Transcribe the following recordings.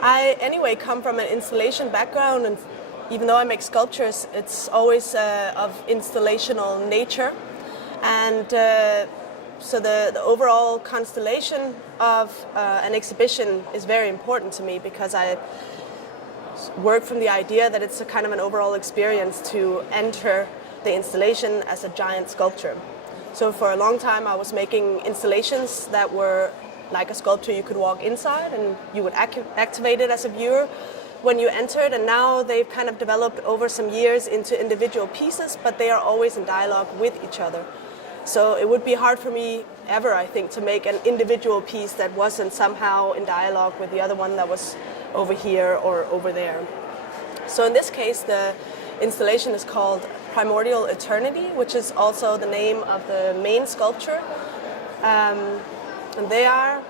I, anyway, come from an installation background, and even though I make sculptures, it's always of installational nature. And so the overall constellation of an exhibition is very important to me, because I work from the idea that it's a kind of an overall experience to enter the installation as a giant sculpture. So for a long time I was making installations that were like a sculpture you could walk inside and you would activate it as a viewer when you entered, and now they've kind of developed over some years into individual pieces, but they are always in dialogue with each other. So it would be hard for me ever, I think, to make an individual piece that wasn't somehow in dialogue with the other one that was over here or over there. So in this case, the installation is called Primordial Eternity, which is also the name of the main sculpture. And they are,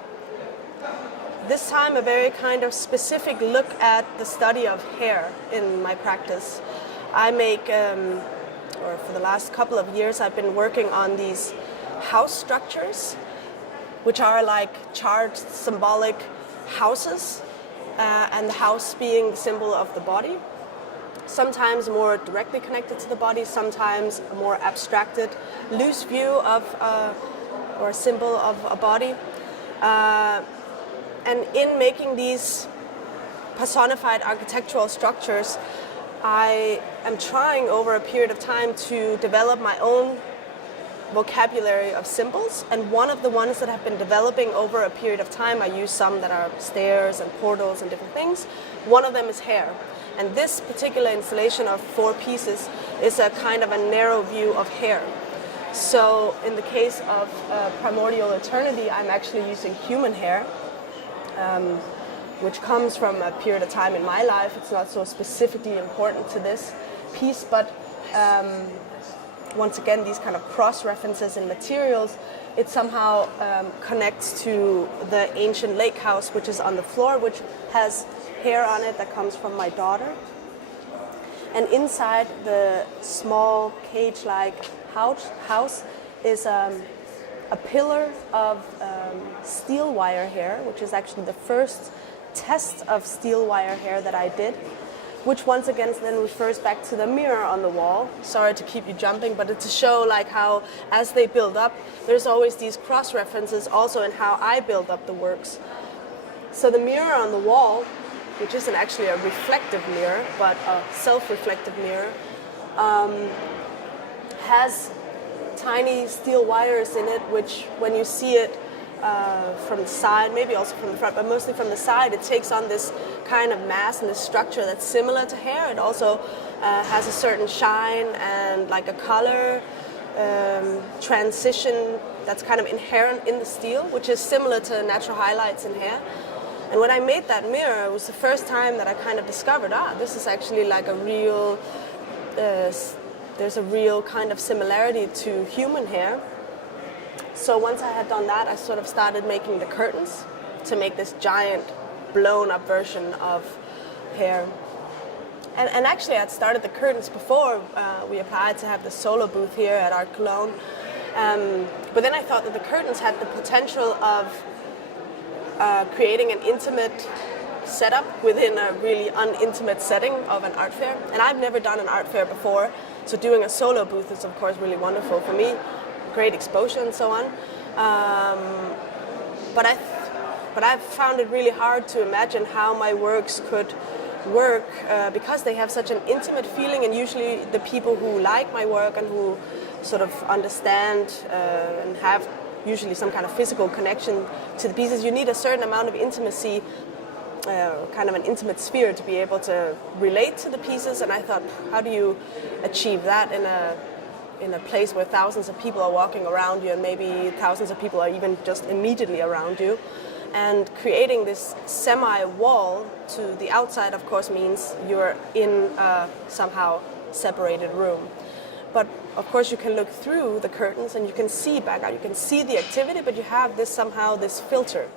this time, a very kind of specific look at the study of hair in my practice. I make, or for the last couple of years, I've been working on these house structures, which are like charged symbolic houses, and the house being the symbol of the body. Sometimes more directly connected to the body, sometimes a more abstracted, loose view of or a symbol of a body. And in making these personified architectural structures, I am trying over a period of time to develop my own vocabulary of symbols, and one of the ones that have been developing over a period of time, I use some that are stairs and portals and different things. One of them is hair. And this particular installation of 4 pieces is a kind of a narrow view of hair. So in the case of Primordial Eternity, I'm actually using human hair, which comes from a period of time in my life. It's not so specifically important to this piece, but once again, these kind of cross-references in materials, it somehow connects to the ancient lake house, which is on the floor, which has hair on it that comes from my daughter. And inside the small cage-like house is a pillar of steel wire hair, which is actually the first test of steel wire hair that I did, which once again then refers back to the mirror on the wall. Sorry to keep you jumping, but it's to show like how as they build up, there's always these cross-references also in how I build up the works. So the mirror on the wall, which isn't actually a reflective mirror, but a self-reflective mirror, has tiny steel wires in it, which when you see it from the side, maybe also from the front, but mostly from the side, it takes on this kind of mass and this structure that's similar to hair. It also has a certain shine and like a color transition that's kind of inherent in the steel, which is similar to natural highlights in hair. And when I made that mirror, it was the first time that I kind of discovered, this is actually like a real, there's a real kind of similarity to human hair. So once I had done that, I sort of started making the curtains to make this giant blown up version of hair. And actually I'd started the curtains before we applied to have the solo booth here at Art Cologne. But then I thought that the curtains had the potential of creating an intimate setup within a really unintimate setting of an art fair. And I've never done an art fair before, so doing a solo booth is of course really wonderful for me, great exposure and so on. But I've found it really hard to imagine how my works could work because they have such an intimate feeling, and usually the people who like my work and who sort of understand and have usually some kind of physical connection to the pieces, you need a certain amount of intimacy, kind of an intimate sphere to be able to relate to the pieces. And I thought, how do you achieve that in a place where thousands of people are walking around you, and maybe thousands of people are even just immediately around you? And creating this semi-wall to the outside, of course, means you're in a somehow separated room. But of course you can look through the curtains and you can see back out, you can see the activity, but you have this somehow, this filter